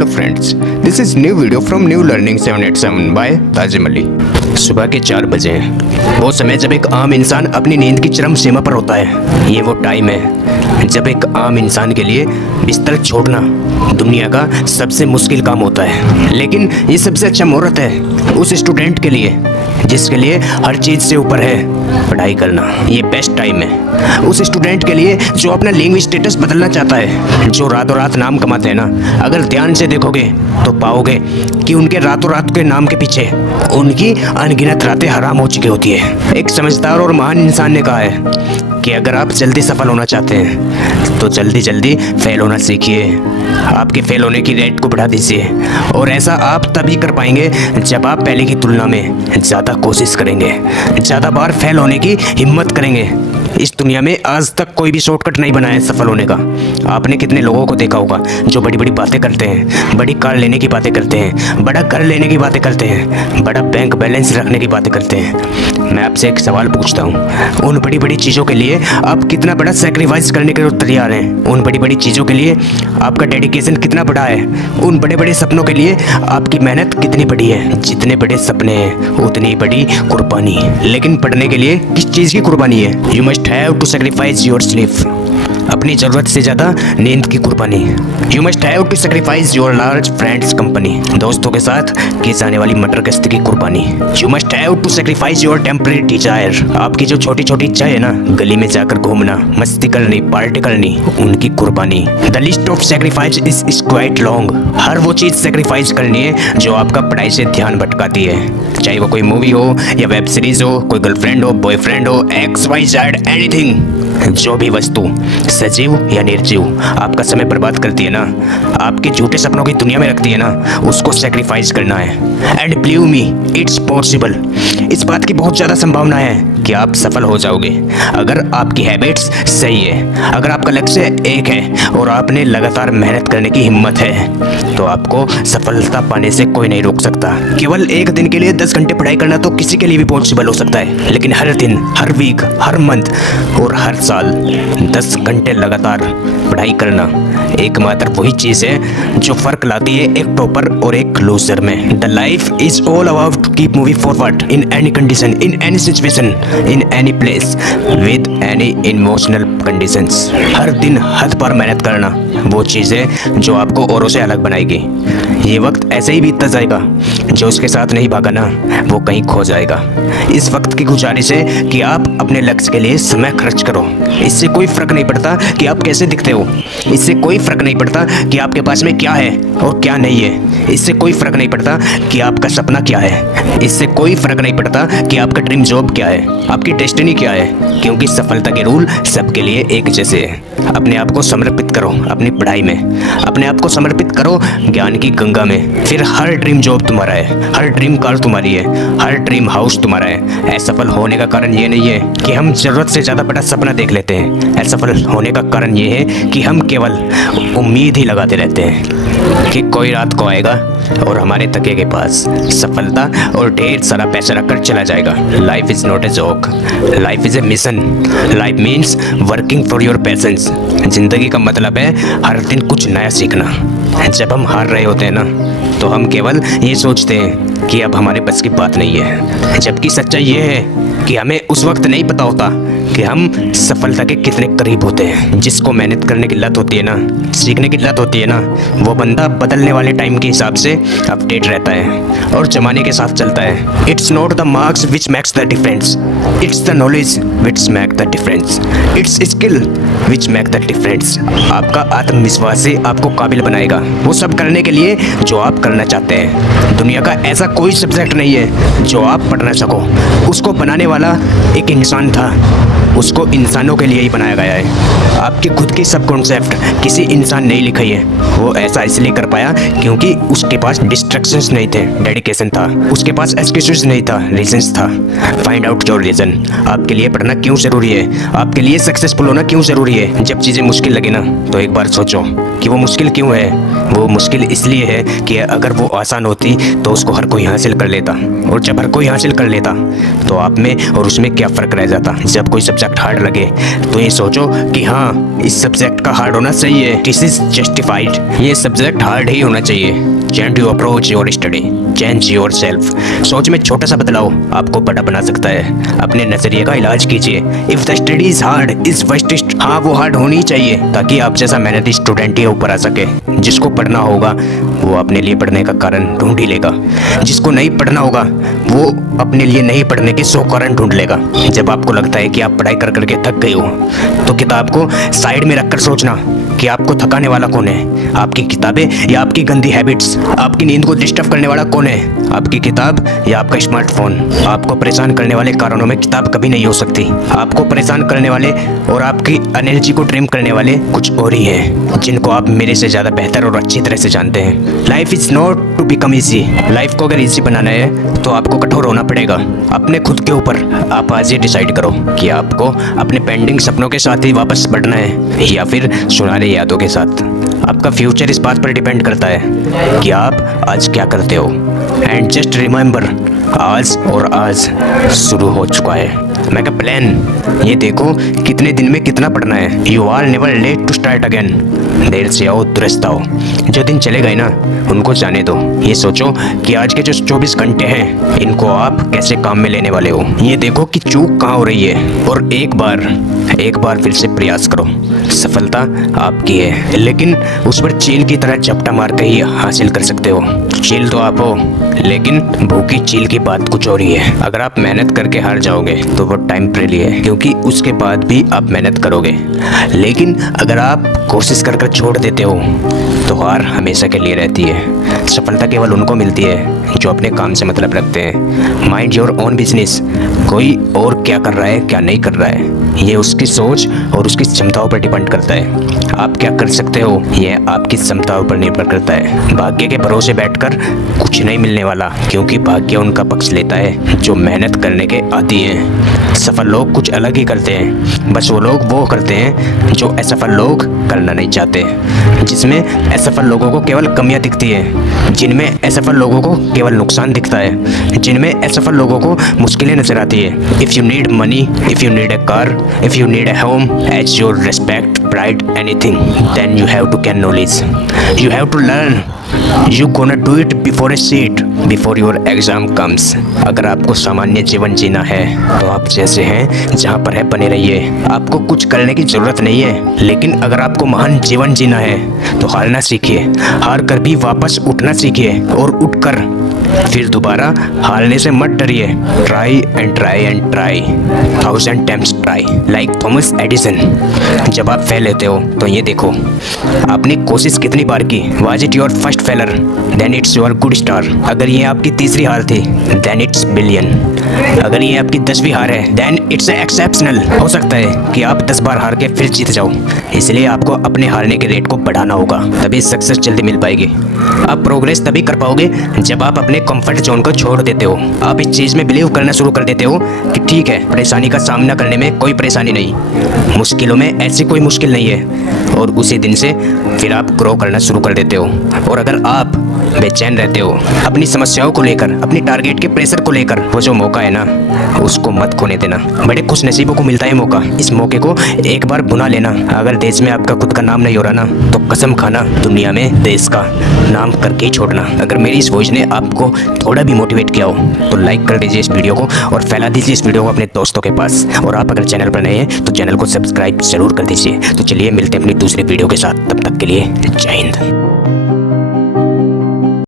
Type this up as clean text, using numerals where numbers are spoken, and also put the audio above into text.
Hello friends, this is new video from New Learning 787 by Tajim Ali. सुबह के 4 बजे हैं। वो समय जब एक आम इंसान अपनी नींद की चरम सीमा पर होता है। ये वो टाइम है जब एक आम इंसान के लिए बिस्तर छोड़ना दुनिया का सबसे मुश्किल काम होता है, लेकिन ये सबसे अच्छा मुहूर्त है उस स्टूडेंट के लिए जिसके लिए हर चीज़ से ऊपर है पढ़ाई करना। ये बेस्ट टाइम है उस स्टूडेंट के लिए जो अपना लैंग्वेज स्टेटस बदलना चाहता है, जो रातों रात नाम कमाते हैं ना। अगर ध्यान से देखोगे तो पाओगे कि उनके रातों रात के नाम के पीछे उनकी अनगिनत रातें हराम हो चुकी होती है। एक समझदार और महान इंसान ने कहा है कि अगर आप जल्दी सफल होना चाहते हैं तो जल्दी जल्दी फेल होना सीखिए। आपके फेल होने की रेट को बढ़ा दीजिए, और ऐसा आप तभी कर पाएंगे जब आप पहले की तुलना में ज़्यादा कोशिश करेंगे, ज़्यादा बार फेल होने की हिम्मत करेंगे। इस दुनिया में आज तक कोई भी शॉर्टकट नहीं बना है सफल होने का। आपने कितने लोगों को देखा होगा जो बड़ी बड़ी बातें करते हैं, बड़ी कार लेने की बातें करते हैं, बड़ा घर लेने की बातें करते हैं, बड़ा बैंक बैलेंस रखने की बातें करते हैं। मैं आपसे एक सवाल पूछता हूँ, उन बड़ी बड़ी चीज़ों के लिए आप कितना बड़ा सेक्रीफाइस करने के लिए तैयार हैं? उन बड़ी बड़ी चीज़ों के लिए आपका डेडिकेशन कितना बड़ा है? उन बड़े बड़े सपनों के लिए आपकी मेहनत कितनी बड़ी है? जितने बड़े सपने हैं उतनी बड़ी कुर्बानी। लेकिन पढ़ने के लिए किस चीज़ की कुर्बानी है? You must have to sacrifice your sleep. अपनी ज़रूरत से ज़्यादा नींद की कुर्बानी। You must have to sacrifice your large friends company. दोस्तों के साथ की जाने वाली मटर गश्त की कुर्बानी। You must have to sacrifice your temporary desire. आपकी जो छोटी छोटी इच्छाएं है ना, गली में जाकर घूमना, मस्ती करनी, पार्टी करनी, उनकी कुर्बानी। The list of sacrifice is quite long. हर वो चीज़ सेक्रीफाइस करनी है जो आपका पढ़ाई से ध्यान भटकाती है, चाहे वो कोई मूवी हो या वेब सीरीज हो, कोई गर्लफ्रेंड हो, बॉयफ्रेंड हो, XYZ एनीथिंग। जो भी वस्तु सजीव या निर्जीव आपका समय बर्बाद करती है ना, आपके झूठे सपनों की दुनिया में रखती है ना, उसको सेक्रीफाइस करना है। And believe me, it's possible. इस बात की बहुत ज़्यादा संभावना है कि आप सफल हो जाओगे अगर आपकी हैबिट्स सही है, अगर आपका लक्ष्य एक है और आपने लगातार मेहनत करने की हिम्मत है, तो आपको सफलता पाने से कोई नहीं रोक सकता। केवल एक दिन के लिए 10 घंटे पढ़ाई करना तो किसी के लिए भी पॉसिबल हो सकता है, लेकिन हर दिन, हर वीक, हर मंथ और हर साल 10 घंटे लगातार पढ़ाई करना एकमात्र वही चीज़ है जो फर्क लाती है एक टॉपर और एक लूजर में। The life is all about to keep moving forward in any condition, in any situation, in any place, with any emotional conditions. हर दिन हद पार मेहनत करना वो चीज़ है जो आपको औरों से अलग बनाएगी। ये वक्त ऐसे ही बीतता जाएगा, जो उसके साथ नहीं भागा ना वो कहीं खो जाएगा। इस वक्त की गुजारिश है कि आप अपने लक्ष्य के लिए समय खर्च करो। इससे कोई फर्क नहीं पड़ता कि आप कैसे दिखते हो, इससे कोई फर्क नहीं पड़ता कि आपके पास में क्या है और क्या नहीं है, इससे कोई फर्क नहीं पड़ता कि आपका सपना क्या है, इससे कोई फर्क नहीं पड़ता कि आपका ड्रीम जॉब क्या है, आपकी डेस्टिनी क्या है, क्योंकि सफलता के रूल सबके लिए एक जैसे है। अपने आप को समर्पित करो अपनी पढ़ाई में, अपने आप को समर्पित करो ज्ञान की गंगा में, फिर हर ड्रीम जॉब तुम्हारा है, हर ड्रीम कार तुम्हारी है, हर ड्रीम हाउस तुम्हारा है। असफल होने का कारण ये नहीं है कि हम जरूरत से ज़्यादा बड़ा सपना देख लेते हैं, असफल होने का कारण ये है कि हम केवल उम्मीद ही लगाते रहते हैं कि कोई रात को आएगा और हमारे तकिए के पास सफलता और ढेर सारा पैसा रखकर चला जाएगा। Life is not a joke, life is a mission. Life means working for your passions. ज़िंदगी का मतलब है हर दिन कुछ नया सीखना। जब हम हार रहे होते हैं ना, तो हम केवल ये सोचते हैं कि अब हमारे बस की बात नहीं है, जबकि सच्चाई ये है कि हमें उस वक्त नहीं पता होता कि हम सफलता के कितने करीब होते हैं। जिसको मेहनत करने की लत होती है ना, सीखने की लत होती है ना, वो बंदा बदलने वाले टाइम के हिसाब से अपडेट रहता है और जमाने के साथ चलता है। It's not the marks which makes the difference, it's the knowledge which make the difference, it's skill which make the difference. आपका आत्मविश्वास ही आपको काबिल बनाएगा वो सब करने के लिए जो आप करना चाहते हैं। दुनिया का ऐसा कोई सब्जेक्ट नहीं है जो आप पढ़ ना सको। उसको बनाने वाला एक इंसान था, उसको इंसानों के लिए ही बनाया गया है। आपकी खुद की सब कॉन्सेप्ट किसी इंसान ने लिखी है। वो ऐसा इसलिए कर पाया क्योंकि उसके पास डिस्ट्रैक्शंस नहीं थे, डेडिकेशन था, उसके पास एक्सक्यूजेस नहीं था, रीजंस था। Find out your reason. आपके लिए पढ़ना क्यों ज़रूरी है, आपके लिए सक्सेसफुल होना क्यों ज़रूरी है। जब चीज़ें मुश्किल लगे ना, तो एक बार सोचो कि वो मुश्किल क्यों है। वो मुश्किल इसलिए है कि अगर वो आसान होती तो उसको हर कोई हासिल कर लेता, और जब हर कोई हासिल कर लेता तो आप में और उसमें क्या फ़र्क रह जाता। जब कोई सब्जेक्ट सब्जेक्ट हार्ड लगे तो ये सोचो कि हाँ इस सब्जेक्ट का हार्ड होना सही है, दिस इज जस्टिफाइड, ये सब्जेक्ट हार्ड ही होना चाहिए। Change you approach your study, change your self. सोच में छोटा सा बदलाव आपको बड़ा बना सकता है। अपने नजरिए का इलाज कीजिए। If the study is hard is first, हाँ वो हार्ड होनी चाहिए ताकि आप जैसा मेहनती स्टूडेंट ही ऊपर आ सके। जिसको पढ़ना होगा वो अपने लिए पढ़ने का कारण ढूंढ ही लेगा, जिसको नहीं पढ़ना होगा वो अपने लिए नहीं पढ़ने के 100 कारण ढूंढ लेगा। जब आपको लगता है कि आप पढ़ाई कर करके थक गए हो तो किताब को साइड में रखकर सोचना कि आपको थकाने वाला कौन है, आपकी किताबें या आपकी गंदी हैबिट्स। आपकी नींद को डिस्टर्ब करने वाला कौन है, आपकी किताब या आपका स्मार्टफोन। आपको परेशान करने वाले कारणों में किताब कभी नहीं हो सकती। आपको परेशान करने वाले और आपकी एनर्जी को ड्रीम करने वाले कुछ और ही हैं, जिनको आप मेरे से ज़्यादा बेहतर और अच्छी तरह से जानते हैं। Life is not to become easy. लाइफ को अगर ईजी बनाना है तो आपको कठोर होना पड़ेगा अपने खुद के ऊपर। आप आज ये डिसाइड करो कि आपको अपने पेंडिंग सपनों के साथ ही वापस बढ़ना है या फिर सुनहरे यादों के साथ। आपका फ्यूचर इस बात पर डिपेंड करता है कि आप आज क्या करते हो। एंड जस्ट रिमेंबर, आज और आज शुरू हो चुका है। मैं का प्लान ये देखो कितने दिन में कितना पढ़ना है। You are never late to start again. देर से आओ दुरुस्त आओ। जो दिन चले गए ना उनको जाने दो। ये सोचो कि आज के जो 24 घंटे हैं इनको आप कैसे काम में लेने वाले हो। ये देखो कि चूक कहाँ हो रही है और एक बार फिर से प्रयास करो। सफलता आपकी है लेकिन उस पर चील की तरह झपटा मार कर ही हासिल कर सकते हो। चील तो आप हो लेकिन भूखी चील की बात कुछ और ही है। अगर आप मेहनत करके हार जाओगे तो वो टेम्परेरी है, क्योंकि उसके बाद भी आप मेहनत करोगे। लेकिन अगर आप कोशिश कर छोड़ देते हो तो हार हमेशा के लिए रहती है। सफलता केवल उनको मिलती है जो अपने काम से मतलब रखते हैं। Mind your own business. कोई और क्या कर रहा है क्या नहीं कर रहा है ये उसकी सोच और उसकी क्षमताओं पर डिपेंड करता है। आप क्या कर सकते हो यह आपकी क्षमताओं पर निर्भर करता है। भाग्य के भरोसे बैठकर कुछ नहीं मिलने वाला, क्योंकि भाग्य उनका पक्ष लेता है जो मेहनत करने के आदी हैं। सफल लोग कुछ अलग ही करते हैं। बस वो लोग वो करते हैं जो असफल लोग करना नहीं चाहते। जिसमें असफल लोगों को केवल कमियां दिखती है, जिनमें असफल लोगों को केवल नुकसान दिखता है, जिनमें असफल लोगों को मुश्किलें नजर आती है। If you need money, if you need a car, if you need a home, as your respect, pride, anything, then you have to gain knowledge. You have to learn. You gonna do it before a seat, before your exam comes. अगर आपको सामान्य जीवन जीना है तो आप जैसे हैं जहाँ पर है बने रहिए। आपको कुछ करने की जरूरत नहीं है। लेकिन अगर आपको महान जीवन जीना है तो हारना सीखिए। हार कर भी वापस उठना सीखिए और उठकर फिर दोबारा हारने से मत डरिए। Try and try and try, 1000 times try, like Thomas Edison. जब आप फेल होते हो तो ये देखो आपने कोशिश कितनी बार की। Was it your first failure, then it's your good star. अगर ये आपकी तीसरी हार थी देन इट्स बिलियन। अगर ये आपकी 10वीं हार है देन इट्स एक्सेप्शनल। हो सकता है कि आप 10 बार हार के फिर जीत जाओ। इसलिए आपको अपने हारने के रेट को बढ़ाना होगा, तभी सक्सेस जल्दी मिल पाएगी। आप प्रोग्रेस तभी कर पाओगे जब आप अपने कंफर्ट जोन को छोड़ देते हो। आप इस चीज में बिलीव करना शुरू कर देते हो कि ठीक है, परेशानी का सामना करने में कोई परेशानी नहीं, मुश्किलों में ऐसी कोई मुश्किल नहीं है। और उसी दिन से फिर आप ग्रो करना शुरू कर देते हो। और अगर आप बेचैन रहते हो अपनी समस्याओं को लेकर, अपनी टारगेट के प्रेशर को लेकर, वो जो मौका है ना उसको मत खोने देना। बड़े खुश नसीबों को मिलता है मौका। इस मौके को एक बार भुना लेना। अगर देश में आपका खुद का नाम नहीं हो रहा ना तो कसम खाना दुनिया में देश का नाम करके ही छोड़ना। अगर मेरी इस वॉइस ने आपको थोड़ा भी मोटिवेट किया हो तो लाइक कर दीजिए इस वीडियो को और फैला दीजिए इस वीडियो को अपने दोस्तों के पास। और आप अगर चैनल पर नए हैं तो चैनल को सब्सक्राइब जरूर कर दीजिए। तो चलिए मिलते हैं अपनी दूसरी वीडियो के साथ, तब तक के लिए जय हिंद।